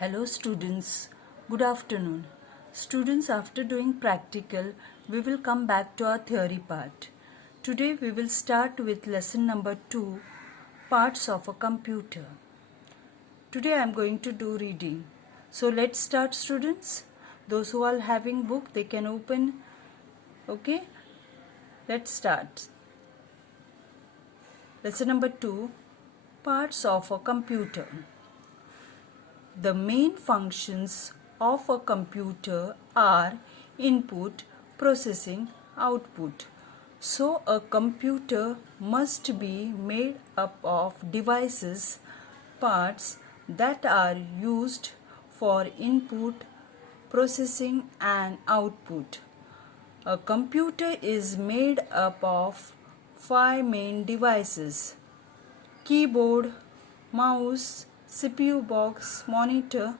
Hello students, good afternoon. Students, after doing practical, we will come back to our theory part. Today we will start with lesson number 2, parts of a computer. Today I am going to do reading. So let's start, students. Those who are having book, they can open. Okay, let's start. Lesson number 2, parts of a computer. The main functions of a computer are input, processing, output. So a computer must be made up of devices, parts that are used for input, processing and output. A computer is made up of 5 main devices: keyboard, mouse, CPU box, monitor,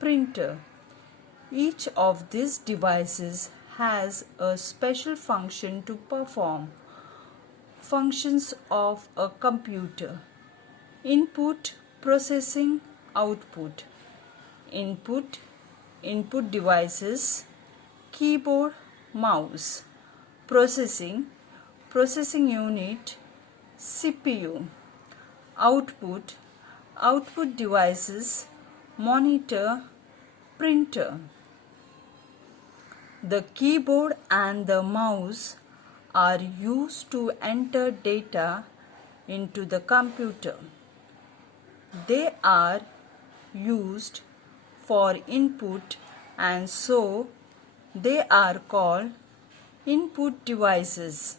printer. Each of these devices has a special function to perform. Functions of a computer: input, processing, output. Input devices: keyboard, mouse. Processing unit, CPU. Output devices: monitor, printer. The keyboard and the mouse are used to enter data into the computer. They are used for input and so they are called input devices.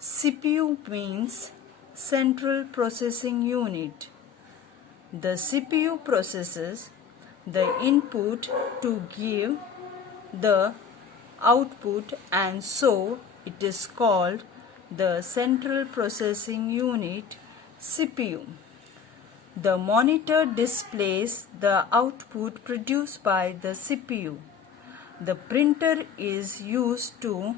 CPU means Central Processing Unit. The CPU processes the input to give the output and so it is called the Central Processing Unit, CPU. The monitor displays the output produced by the CPU. The printer is used to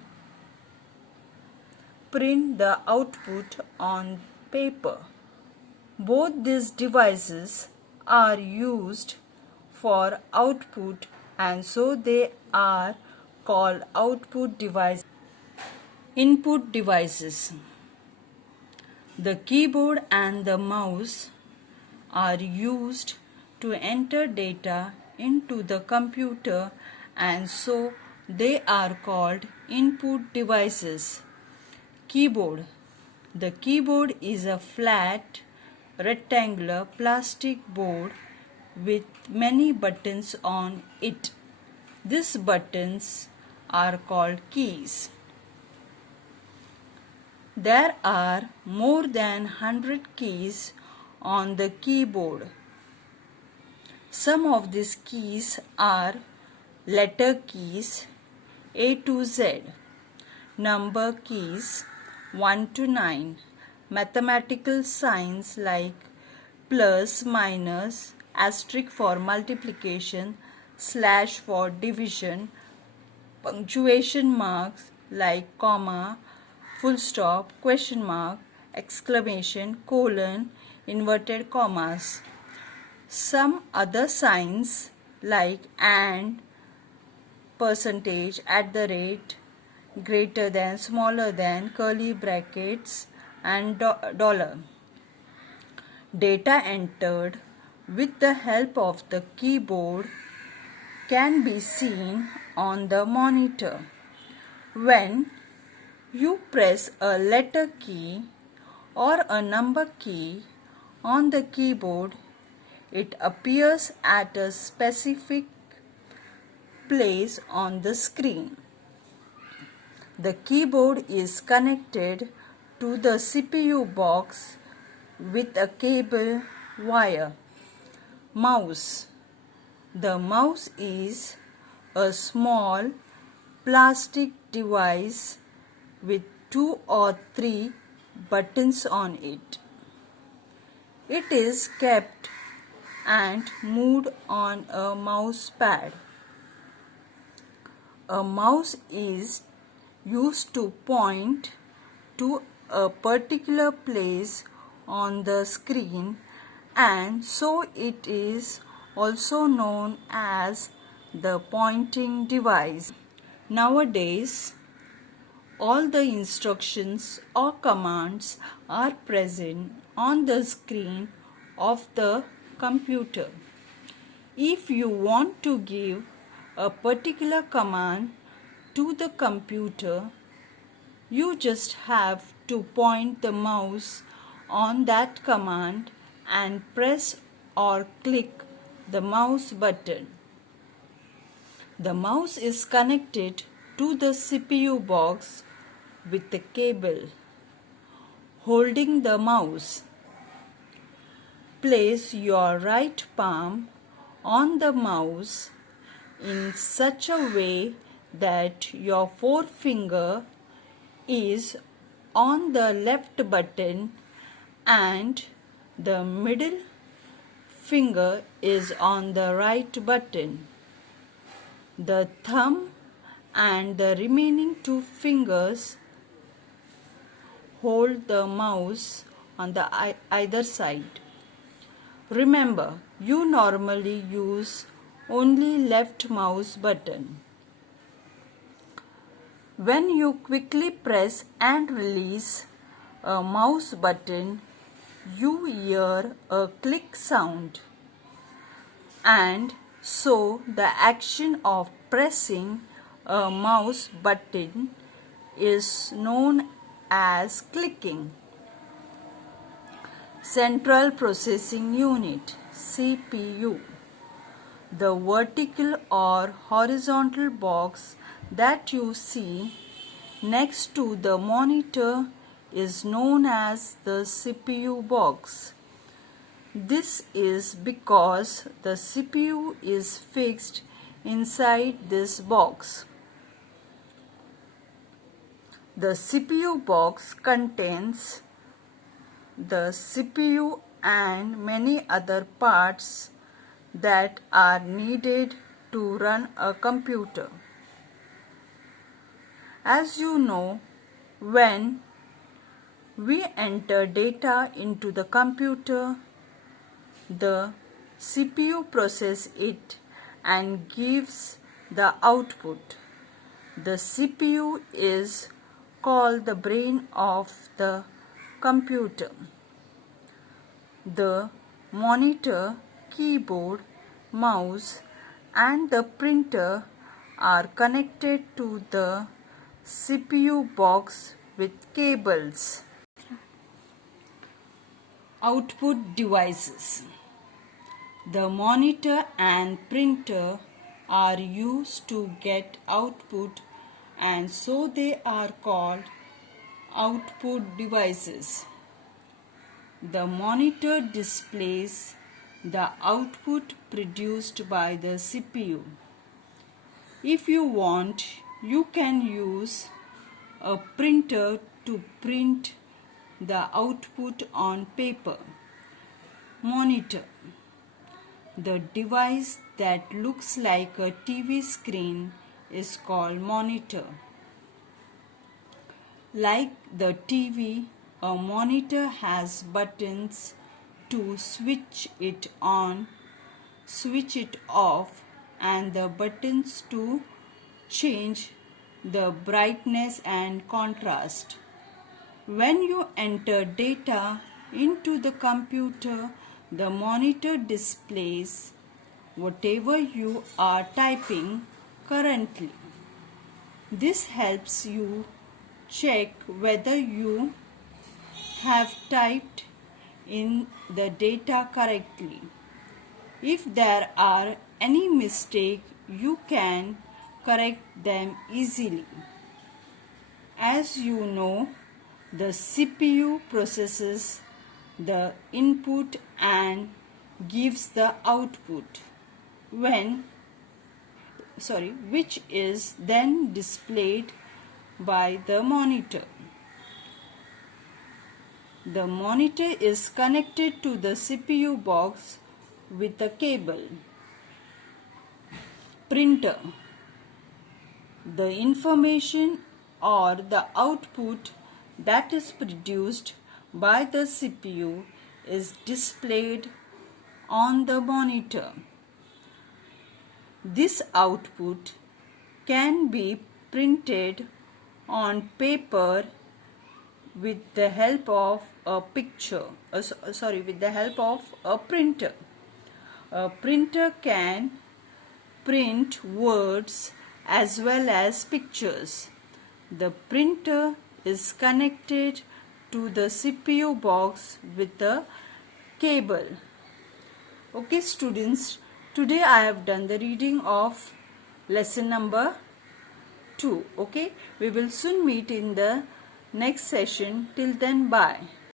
print the output on paper. Both these devices are used for output and so they are called output devices. Input devices. The keyboard and the mouse are used to enter data into the computer and so they are called input devices. Keyboard. The keyboard is a flat rectangular plastic board with many buttons on it. These buttons are called keys. There are more than 100 keys on the keyboard. Some of these keys are letter keys A to Z, number keys 1 to 9, mathematical signs like plus, minus, asterisk for multiplication, slash for division, punctuation marks like comma, full stop, question mark, exclamation, colon, inverted commas. Some other signs like and, percentage, at the rate, greater than, smaller than, curly brackets and dollar. Data entered with the help of the keyboard can be seen on the monitor. When you press a letter key or a number key on the keyboard, it appears at a specific place on the screen. The keyboard is connected to the CPU box with a cable wire. Mouse. The mouse is a small plastic device with 2 or 3 buttons on it. It is kept and moved on a mouse pad. A mouse is used to point to a particular place on the screen and so it is also known as the pointing device. Nowadays, all the instructions or commands are present on the screen of the computer. If you want to give a particular command to the computer, you just have to point the mouse on that command and press or click the mouse button. The mouse is connected to the CPU box with a cable. Holding the mouse, place your right palm on the mouse in such a way that your forefinger is on the left button and the middle finger is on the right button. The thumb and the remaining two fingers hold the mouse on the either side. Remember, you normally use only left mouse button. When you quickly press and release a mouse button, you hear a click sound, and so the action of pressing a mouse button is known as clicking. Central Processing Unit (CPU). The vertical or horizontal box that you see next to the monitor is known as the CPU box. This is because the CPU is fixed inside this box. The CPU box contains the CPU and many other parts that are needed to run a computer. As you know, when we enter data into the computer, the CPU processes it and gives the output. The CPU is called the brain of the computer. The monitor, keyboard, mouse, and the printer are connected to the CPU box with cables. Output devices. The monitor and printer are used to get output, and so they are called output devices. The monitor displays the output produced by the CPU. If you want, you can use a printer to print the output on paper. Monitor. The device that looks like a TV screen is called monitor. Like the TV, a monitor has buttons to switch it on, switch it off, and the buttons to change the brightness and contrast. When you enter data into the computer, the monitor displays whatever you are typing currently. This helps you check whether you have typed in the data correctly. If there are any mistakes, you can correct them easily. As you know, the CPU processes the input and gives the output which is then displayed by the monitor. The monitor is connected to the CPU box with a cable. Printer. The information or the output that is produced by the CPU is displayed on the monitor. This output can be printed on paper with the help of a with the help of a printer. A printer can print words as well as pictures. The printer is connected to the CPU box with a cable. Okay students, today I have done the reading of lesson number 2. Okay, we will soon meet in the next session. Till then, bye.